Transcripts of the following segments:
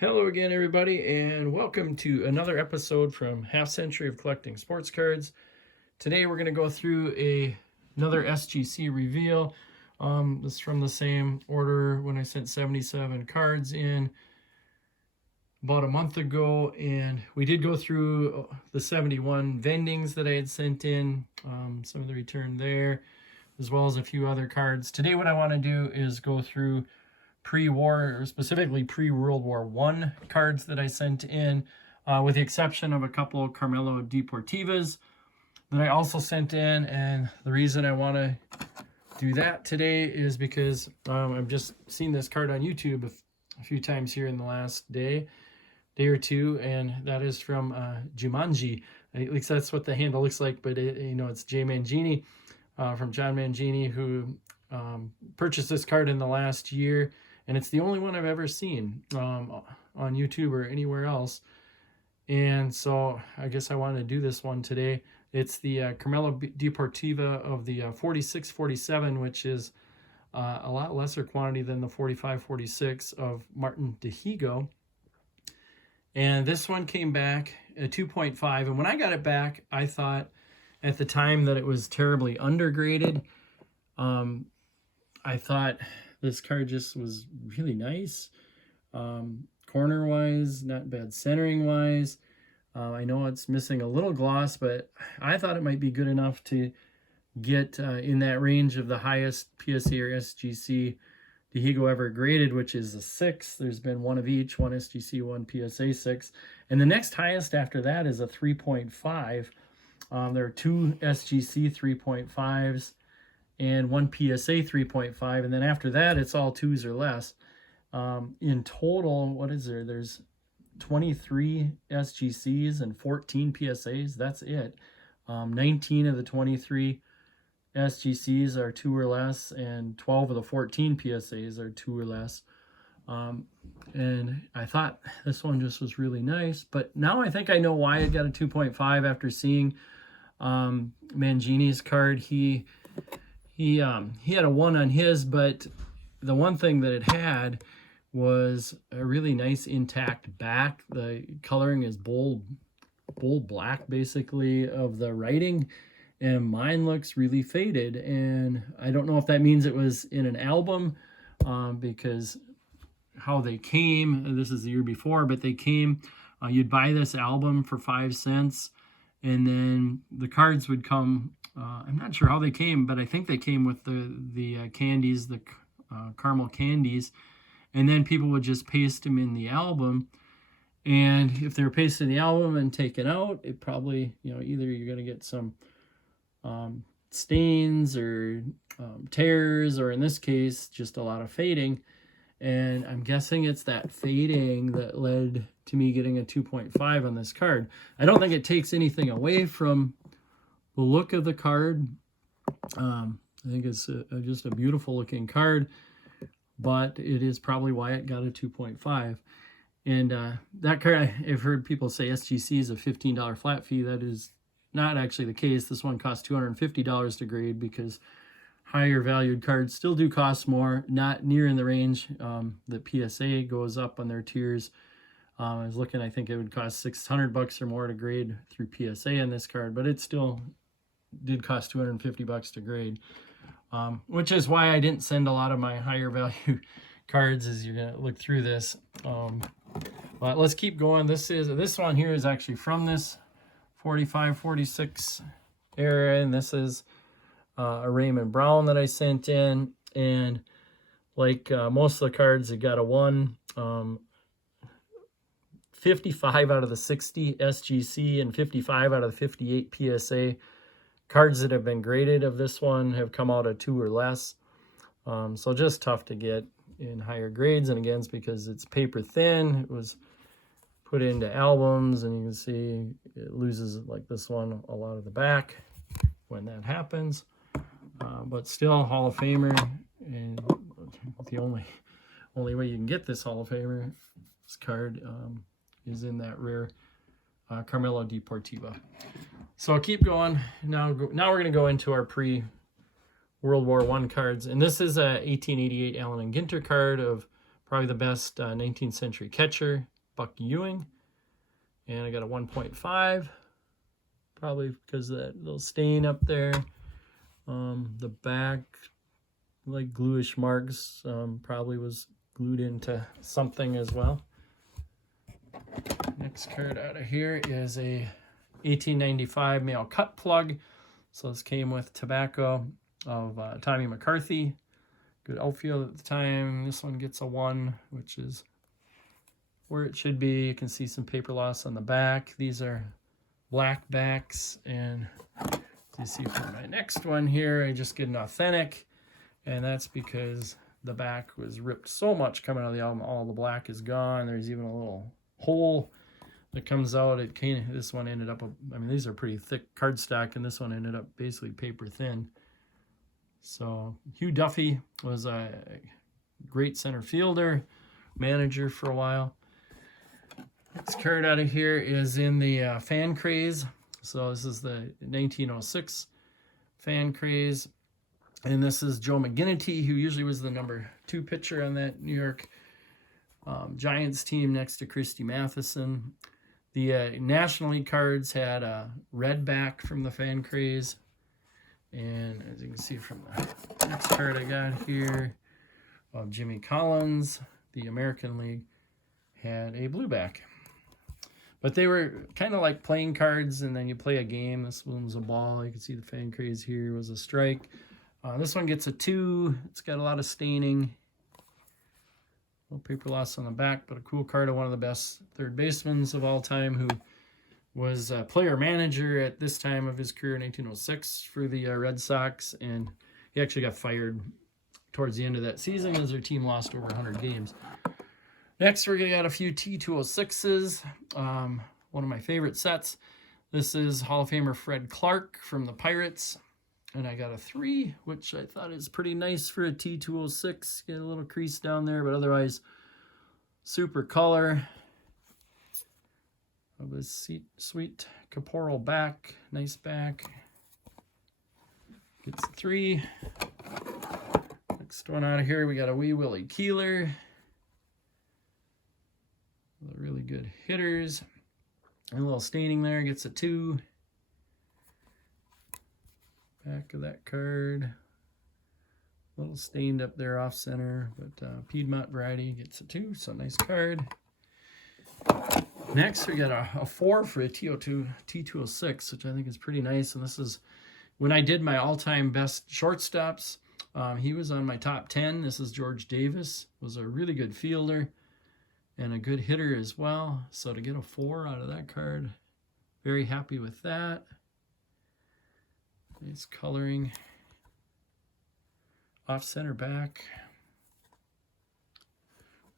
Hello again, everybody, and welcome to another episode from Half Century of Collecting Sports Cards. Today we're going to go through another SGC reveal. This is from the same order when I sent 77 cards in about a month ago, and we did go through the 71 vendings that I had sent in, some of the return there, as well as a few other cards. Today what I want to do is go through pre-war, or specifically pre-World War I cards that I sent in, with the exception of a couple of Caramelo Deportivos that I also sent in. And the reason I want to do that today is because I've just seen this card on YouTube a few times here in the last day or two, and that is from Jumanji. At least that's what the handle looks like, but it's Jay Mangini, from John Mangini, who purchased this card in the last year. And it's the only one I've ever seen on YouTube or anywhere else. And so I guess I wanted to do this one today. It's the Caramelo Deportiva of the 46-47, which is a lot lesser quantity than the 45-46 of Martin Dihigo. And this one came back at 2.5. And when I got it back, I thought at the time that it was terribly undergraded. I thought this card just was really nice. Corner-wise, not bad centering-wise. I know it's missing a little gloss, but I thought it might be good enough to get in that range of the highest PSA or SGC Dihigo ever graded, which is a 6. There's been one of each, one SGC, one PSA 6. And the next highest after that is a 3.5. There are 2 SGC 3.5s. and one PSA 3.5, and then after that, it's all 2s or less. In total, what is there? There's 23 SGCs and 14 PSAs. That's it. 19 of the 23 SGCs are 2 or less, and 12 of the 14 PSAs are 2 or less. And I thought this one just was really nice, but now I think I know why it got a 2.5 after seeing Mangini's card. He had a 1 on his, but the one thing that it had was a really nice intact back. The coloring is bold black, basically, of the writing, and mine looks really faded. And I don't know if that means it was in an album, because how they came, this is the year before, but they came, you'd buy this album for 5 cents, and then the cards would come. I'm not sure how they came, but I think they came with the candies, the caramel candies, and then people would just paste them in the album. And if they were pasted in the album and taken out, it probably, either you're going to get some stains or tears, or in this case, just a lot of fading. And I'm guessing it's that fading that led to me getting a 2.5 on this card. I don't think it takes anything away from the look of the card. I think it's just a beautiful looking card, but it is probably why it got a 2.5. And that card, I've heard people say SGC is a $15 flat fee. That is not actually the case. This one costs $250 to grade, because higher valued cards still do cost more, not near in the range that PSA goes up on their tiers. I was looking, I think it would cost $600 or more to grade through PSA in this card, but it still did cost $250 to grade, which is why I didn't send a lot of my higher value cards, as you're gonna look through this. But let's keep going. This one here is actually from this 45-46 era, and this is a Raymond Brown that I sent in. And like most of the cards, it got a 1. 55 out of the 60 SGC and 55 out of the 58 PSA cards that have been graded of this one have come out at 2 or less. So just tough to get in higher grades. And again, it's because it's paper thin. It was put into albums, and you can see it loses, like this one, a lot of the back when that happens. But still, Hall of Famer, and the only way you can get this Hall of Famer, this card, is in that rare Caramelo Deportivo. So I'll keep going. Now we're going to go into our pre-World War I cards. And this is a 1888 Allen and Ginter card of probably the best 19th century catcher. Buck Ewing. And I got a 1.5, probably because of that little stain up there. The back, like gluish marks, probably was glued into something as well. Next card out of here is a 1895 male cut plug. So this came with tobacco of Tommy McCarthy. Good outfield at the time. This one gets a 1, which is where it should be. You can see some paper loss on the back. These are black backs, and you see for my next one here, I just get an authentic, and that's because the back was ripped so much coming out of the album. All the black is gone. There's even a little hole that comes out. This one ended up, I mean, these are pretty thick cardstock, and this one ended up basically paper thin. So Hugh Duffy was a great center fielder, manager for a while. Next card out of here is in the Fan Craze. So this is the 1906 Fan Craze. And this is Joe McGinnity, who usually was the #2 pitcher on that New York Giants team next to Christy Matheson. The National League cards had a red back from the Fan Craze. And as you can see from the next card I got here of Jimmy Collins, the American League had a blue back. But they were kind of like playing cards, and then you play a game. This one was a ball. You can see the Fan Craze here was a strike. This one gets a 2. It's got a lot of staining. A little paper loss on the back, but a cool card of one of the best third basemen of all time, who was a player manager at this time of his career in 1906 for the Red Sox, and he actually got fired towards the end of that season as their team lost over 100 games. Next, we got a few T206s, one of my favorite sets. This is Hall of Famer Fred Clark from the Pirates, and I got a 3, which I thought is pretty nice for a T206. Get a little crease down there, but otherwise super color. Of his sweet caporal back, nice back. Gets a 3. Next one out of here, we got a wee Willie Keeler. Really good hitters. And a little staining there, gets a 2. Back of that card. A little stained up there off center, but Piedmont variety gets a 2, so nice card. Next, we got a 4 for a T206, which I think is pretty nice. And this is when I did my all-time best shortstops. He was on my top 10. This is George Davis. Was a really good fielder and a good hitter as well. So to get a 4 out of that card, very happy with that. Nice coloring. Off-center back.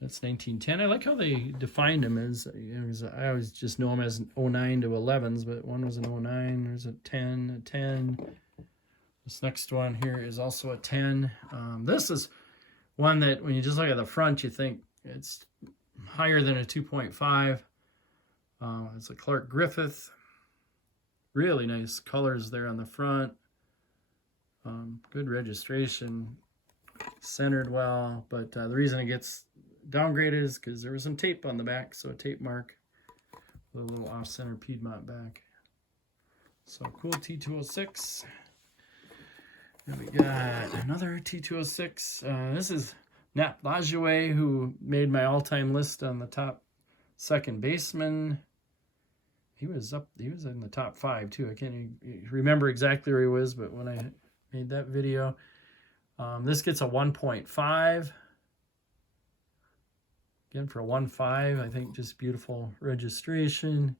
That's 1910. I like how they defined them as, I always just know them as 09 to 11s, but one was an 09, there's a 10, a 10. This next one here is also a 10. This is one that when you just look at the front, you think it's higher than a 2.5. It's a Clark Griffith. Really nice colors there on the front. Good registration. Centered well, but the reason it gets downgraded is because there was some tape on the back, so a tape mark with a little off-center Piedmont back. So cool T206. Then we got another T206. This is Nat Lajoie, who made my all-time list on the top second baseman. He was in the top 5 too. I can't remember exactly where he was, but when I made that video, this gets a 1.5. Again, for a 1.5, I think just beautiful registration.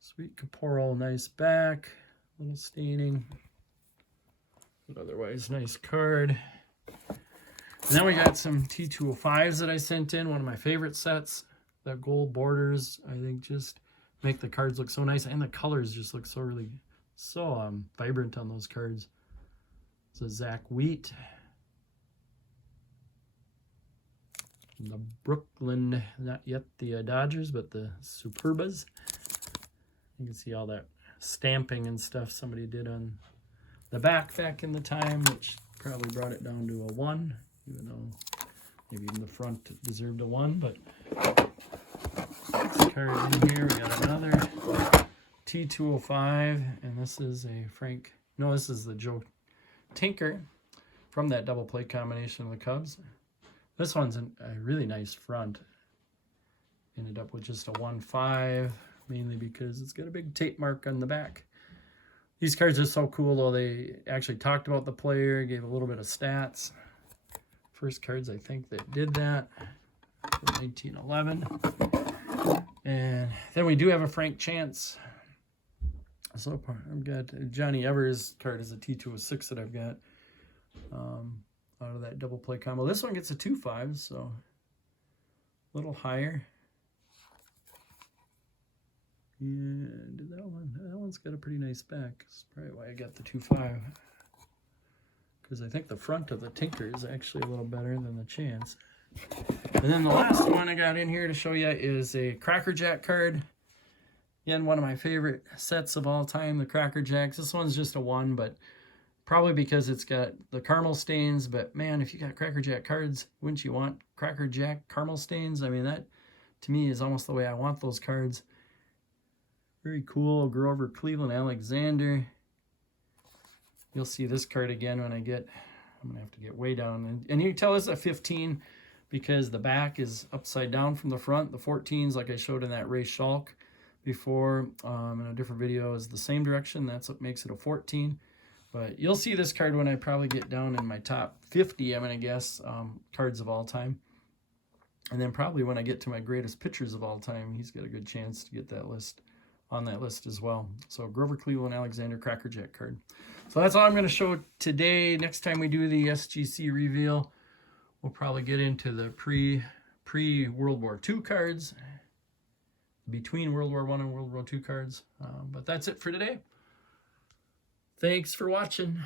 Sweet caporal, nice back, little staining. But otherwise, nice card. And then we got some T205s that I sent in, one of my favorite sets. The gold borders, I think, just make the cards look so nice, and the colors just look so vibrant on those cards. So Zach Wheat. The Brooklyn, not yet the Dodgers, but the Superbas. You can see all that stamping and stuff somebody did on the back in the time, which probably brought it down to a 1, even though maybe even the front deserved a 1. But card in here. We got another T205, and this is this is the Joe Tinker from that double plate combination of the Cubs. This one's a really nice front. Ended up with just a 1.5, mainly because it's got a big tape mark on the back. These cards are so cool, though. They actually talked about the player, gave a little bit of stats. First cards, I think, that did that. 1911. And then we do have a Frank Chance. So I've got Johnny Evers card is a T206 that I've got out of that double play combo. This one gets a 2.5, so a little higher. Yeah, did that one? That one's got a pretty nice back. That's probably why I got the 2.5. Because I think the front of the Tinker is actually a little better than the Chance. And then the last one I got in here to show you is a Cracker Jack card. Again, one of my favorite sets of all time, the Cracker Jacks. This one's just a 1, but probably because it's got the caramel stains. But man, if you got Cracker Jack cards, wouldn't you want Cracker Jack caramel stains? I mean, that to me is almost the way I want those cards. Very cool. Grover Cleveland Alexander. You'll see this card again when I'm going to have to get way down. And you can tell it's a 15 because the back is upside down from the front. The 14s, like I showed in that Ray Schalk before in a different video, is the same direction. That's what makes it a 14. But you'll see this card when I probably get down in my top 50, I'm going to guess, cards of all time. And then probably when I get to my greatest pitchers of all time, he's got a good chance to get that list. On that list as well. So Grover Cleveland Alexander Cracker Jack card. So that's all I'm going to show today. Next time we do the SGC reveal, we'll probably get into the pre-World War II cards, between World War I and World War II cards. But that's it for today. Thanks for watching.